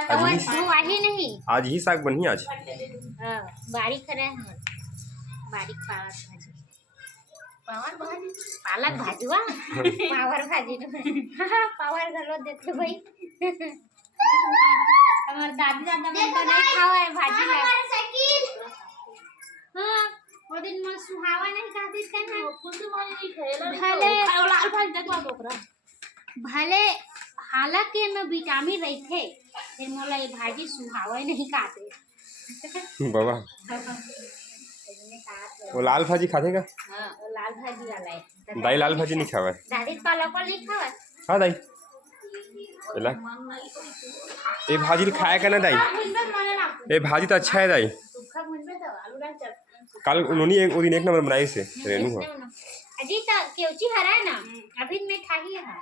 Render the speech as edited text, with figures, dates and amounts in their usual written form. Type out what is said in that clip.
वाही नहीं आज ही साग बनी आज। बारीक करे हैं बारीक पालक भाजी पालक भाजवा पावर भाजी पावर गलो देते भाई हमार दादी दादा मन तो नहीं खावा है भाजी ला हां वो दिन में सुहावा नहीं खाती कने कुछ माने नहीं खेला भले लाल भाजी देखवा ओकरा भले हालांकि में विटामिन रहते फिर मोला ये भाजी सुहावा नहीं खाते बाबा वो लाल भाजी खाते का? हां वो लाल भाजी वाला है दाई लाल भाजी नहीं खावा है दादी पालक नहीं खावा हां दाई एला ये भाजी खाया का ना दाई ये भाजी तो अच्छा है दाई कल उन्होंने एक दिन एक नंबर बनाई से रेनू हो अजी तो केवची हरा है ना अभी मैं खा ही है